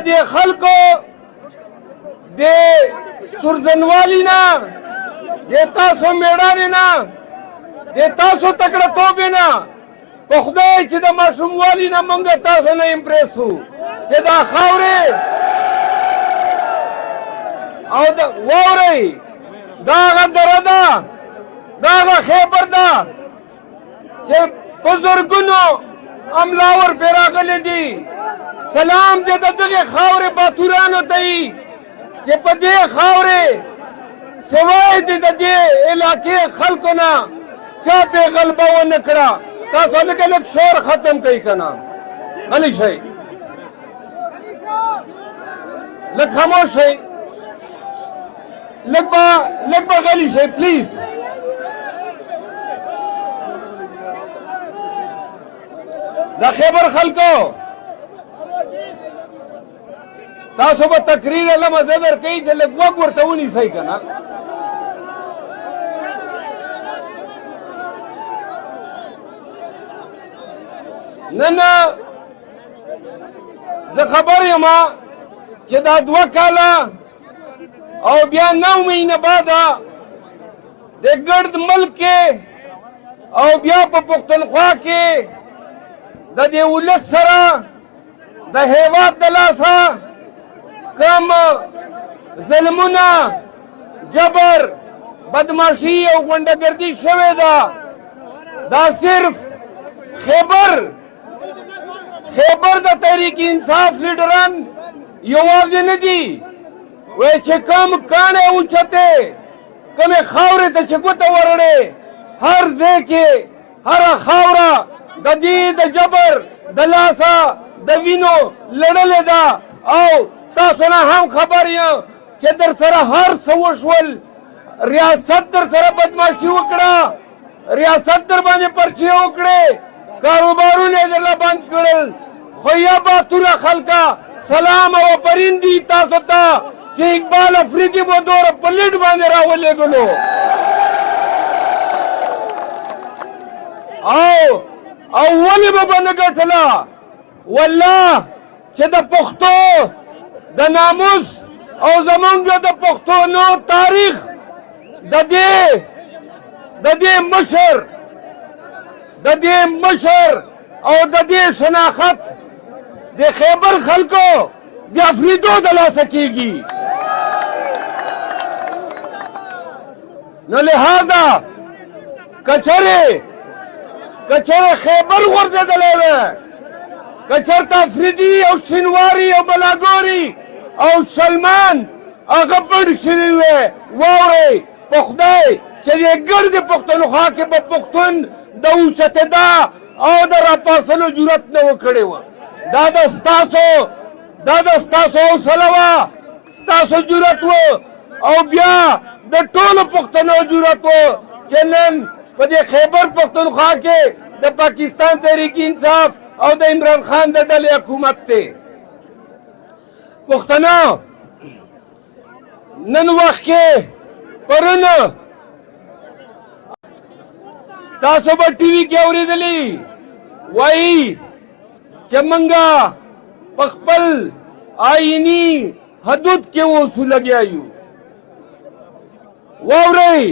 دې خلکو د تورزنوالي نه د تاسو مېړانې نه د تاسو تکړه توبې نه په خدای چې د ماشوموالي نه موږ تاسو نه امپریس وو چې دا خاورې او د واورئ دا هغه دره ده دا هغه خیبر ده چې په زرګونو املاور پرې راغلي دي سلام دې د دغې خاورې باتورانو ته وي چې په دې خاورې سوای دې د دې علاقې خلکو نه چا پې غلبه ونه کړه تاسو لږ شور ختم کوئ که نه غلی شئ لږ خاموش شئ لږ به غلی شئ پلیز د خیبر خلکو تاسو به تقریر علم زه درکوئ چې لږ غوږ ورته ونیسئ که نه نن زه خبر یم چې دا 2 کاله او بیا 9 مهینه بعده د ګرد ملک کې او بیا په پښتونخوا کې د دې ولس سره د هیواد د لاسه کم ظلمونه جبر بدماشي او غونډهګردي شوې ده دا صرف خیبر د تحریک انصاف لیډران یوازې نه دي وایي چې کم کاڼی اوچتې کمې خاورې ته چې ګوته ورړې هر ځای کې هره خاوره د دې د جبر د لاسه د وینو لړلې ده او تاسو نه هم خبر یم چې در سره هر څه وشول ریاست در سره بدماشي وکړه ریاست در باندې پرچې وکړې کاروبارونه یې درله بند کړل خو یا باتوره خلکه سلام او پرین دي تاسو ته چې اقبال افریدي به دوره په لیډ باندې راولېږلو او ولې به به نه ګټله والله چې د پښتو د ناموس او زمونږ د پښتونو تاریخ د دې مشر او د دې شناخت د خیبر خلکو د افریدو د لاسه کېږي نو لہذا کچرې خیبر غورځېدلی وی که چېرته افریدي او شینواري او بلاګوري او شلمان هغه پړ شوي وی واورئ په خدای چې دې ګردې پښتونخوا کې به پښتون د اوچتېدا او د راپاڅلو جرأت نه وکړی وه دا د ستاسو حوصله وه ستاسو جرأت و او بیا د ټولو پښتنو جرأت و چې نن په دې خیبر پښتونخوا کې د پاکستان تحریک انصاف او د عمران خان د ډلې حکومت دی پښتنو نن وخت کې پرون تاسو به ټي وي کې اورېدلي وایي چې موږ په خپل آئیني حدود کې اوسو لګیا یو واورئ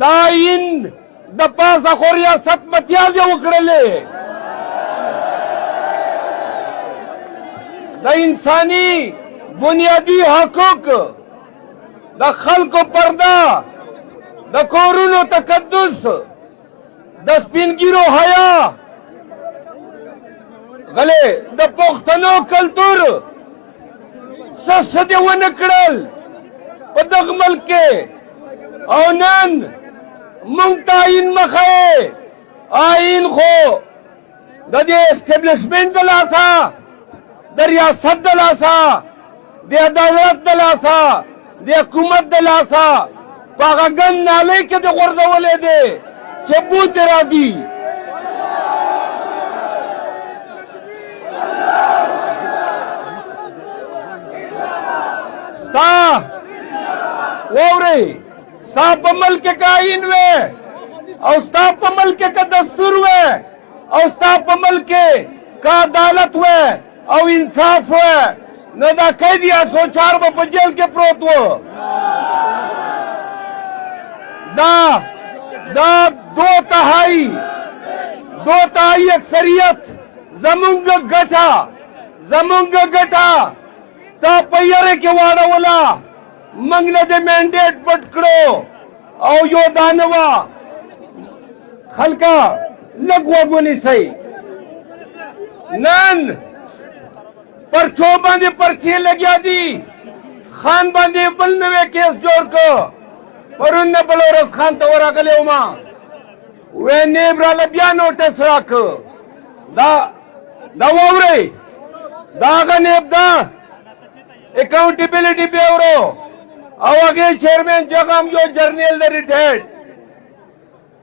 دا آئین د پاسه خو ریاست متیازې وکړلې د انساني بنیادي حقوق د خلکو پرده د کورونو تقدس د سپینګیرو حیا غلې د پښتنو کلتور څه دې ونه کړل په دغه ملک کې او نن مونږ ته آئین مخه آئین خو د دې اسټبلیشمنټ د لاسه د ریاست د لاسه د عدالت د لاسه د حکومت د لاسه په هغه ګند نالۍ کې دې غورځولی دی چې بوت راځي ستا واورئ ستا په ملک کې آئین وی او ستا په ملک کې دستور وی او ستا په ملک کې عدالت وی او انصاف وی نہ دا قیدی 104 با جیل کے پروت وہ دا دو تہائی اکثریت زمونگ گٹا تا پیرے کے واڑا ولا منگنا دے مینڈیٹ پٹ کرو او یو دانوا خلقا لگوا گونی سی نن پرچو باندے پرچے لگیا دی خان باندے بلنوے کیس جوڑ کو پر انہیں بلورس خان تورا کلے ہوما وے نیبرا لبیا نوٹس راک دا وورے دا آگا نیب دا اکاؤنٹیبلیٹی بیورو او آگے چیئرمین جگام جو جرنیل دا ریٹیڈ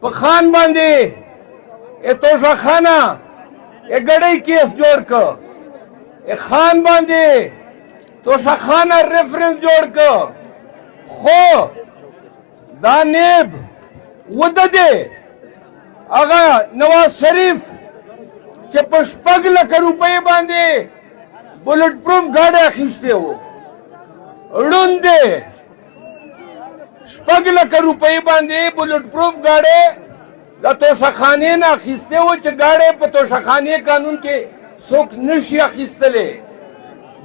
پا خان باندے اے توشا خانہ اے گڑی کیس جوڑ کا اے خان باندے توشا خانہ ریفرنس جوڑ کا خو دا نیب ودہ دے آگا نواز شریف چه پشپگ لکھ روپے باندے بلٹ پروف گاڑے خیشتے ہو رون دے شپگ لکھ روپے باندے بلٹ پروف گاڑے دا توشا خانے نا خیستے ہو چه گاڑے پا توشا خانے قانون کے سوک نشیا خیستلے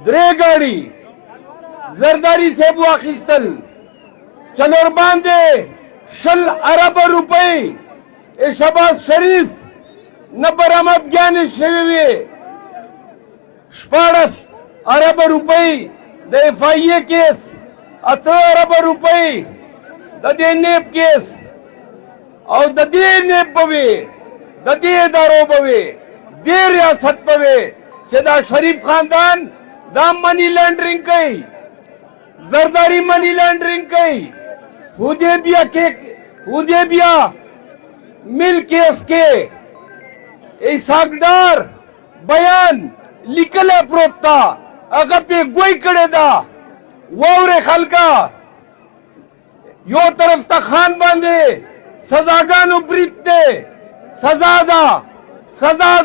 درے گاڑی زرداری سیبو خیستل چلور باندے 60 ارب روپے اے شہباز شریف نبر احمد گیانی شویوے 14 ارب روپے دا ایف آئی اے کیس 18 ارب روپے دا دے نیب کیس او دا دے نیب بوے دا دے ادارو بوے دے ریاست بوے چہ دا شریف خاندان دا منی لینڈرنگ کئی زرداری منی لینڈرنگ کئی حدیبیہ مل کیس کے ایساگدار بیان لکلے پروتا اگر پہ گوئی کڑے دا وور خلقا یو طرف تا خان باندے سزاگانو بریتے سزا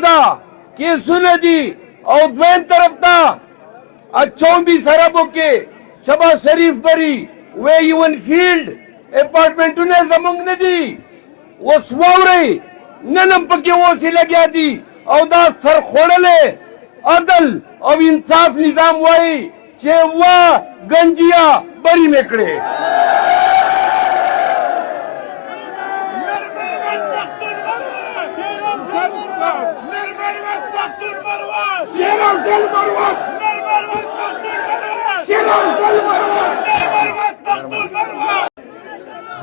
دا کیسو ندی او دوین طرف تا 24 اربوں کے شہباز شریف بری وے یون فیلڈ اپارٹمنٹو نے زمانگ ندی وہ سواو رہی ننم پکی وہ سی لگیا دی او دا سر خوڑلے عدل او انصاف نظام وائی چھے وا گنجیا بری مکڑے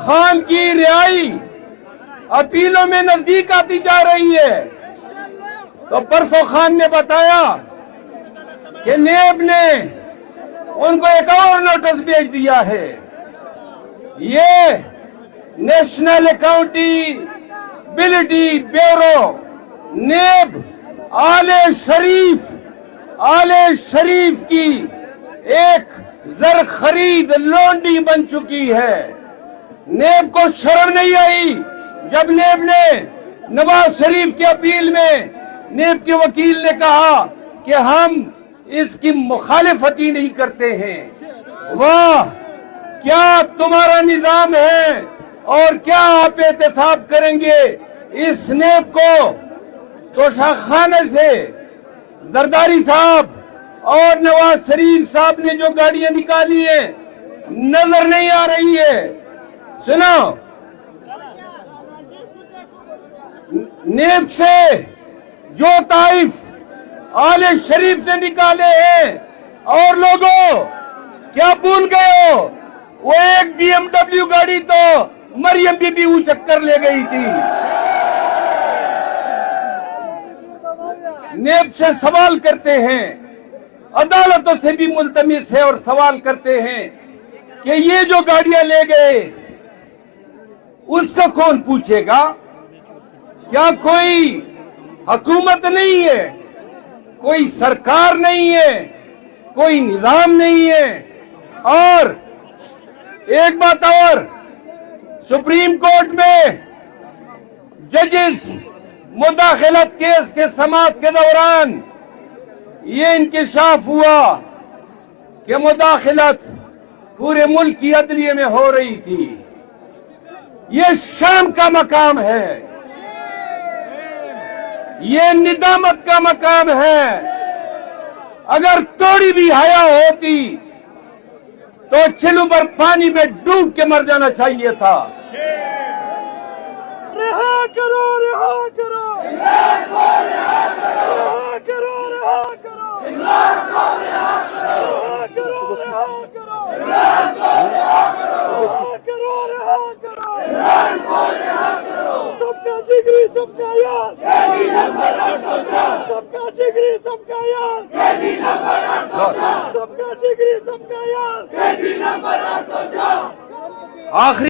خان کی رہائی اپیلوں میں نزدیک آتی جا رہی ہے تو پرسوں خان نے بتایا کہ نیب نے ان کو ایک اور نوٹس بھیج دیا ہے یہ نیشنل اکاؤنٹیبلٹی بیورو نیب آل شریف کی ایک زر خرید لونڈی بن چکی ہے نیب کو شرم نہیں آئی جب نیب نے نواز شریف کے اپیل میں نیب کے وکیل نے کہا کہ ہم اس کی مخالفت ہی نہیں کرتے ہیں واہ کیا تمہارا نظام ہے اور کیا آپ احتساب کریں گے اس نیب کو توشا خانے سے زرداری صاحب اور نواز شریف صاحب نے جو گاڑیاں نکالی ہیں نظر نہیں آ رہی ہے سنو نیب سے جو طائف آل شریف نے نکالے ہیں اور لوگوں کیا بھول گئے ہو وہ ایک بی ایم ڈبلیو گاڑی تو مریم بی بی وہ چکر لے گئی تھی نیب سے سوال کرتے ہیں عدالتوں سے بھی ملتمس ہے اور سوال کرتے ہیں کہ یہ جو گاڑیاں لے گئے اس کو کون پوچھے گا کیا کوئی حکومت نہیں ہے کوئی سرکار نہیں ہے کوئی نظام نہیں ہے اور ایک بات اور سپریم کورٹ میں ججز مداخلت کیس کے سماعت کے دوران یہ انکشاف ہوا کہ مداخلت پورے ملک کی عدلیے میں ہو رہی تھی. یہ شرم کا مقام ہے, یہ ندامت کا مقام ہے. اگر تھوڑی بھی حیا ہوتی تو چھلو پر پانی میں ڈوب کے مر جانا چاہیے تھا. رہا کرو رہا کرو رہا کرو رہا کرو سب کا جگری سب کا یار سب کا جگری سب کا یار سب کا جگری سب کا یار. آخری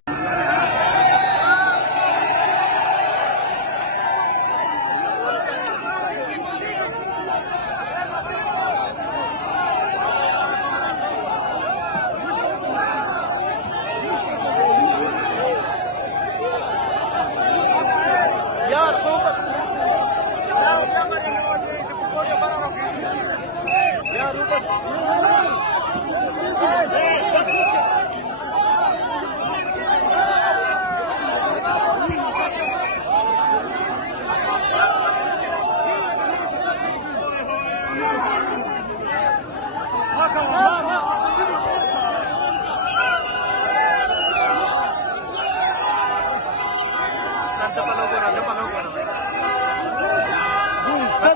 Sir,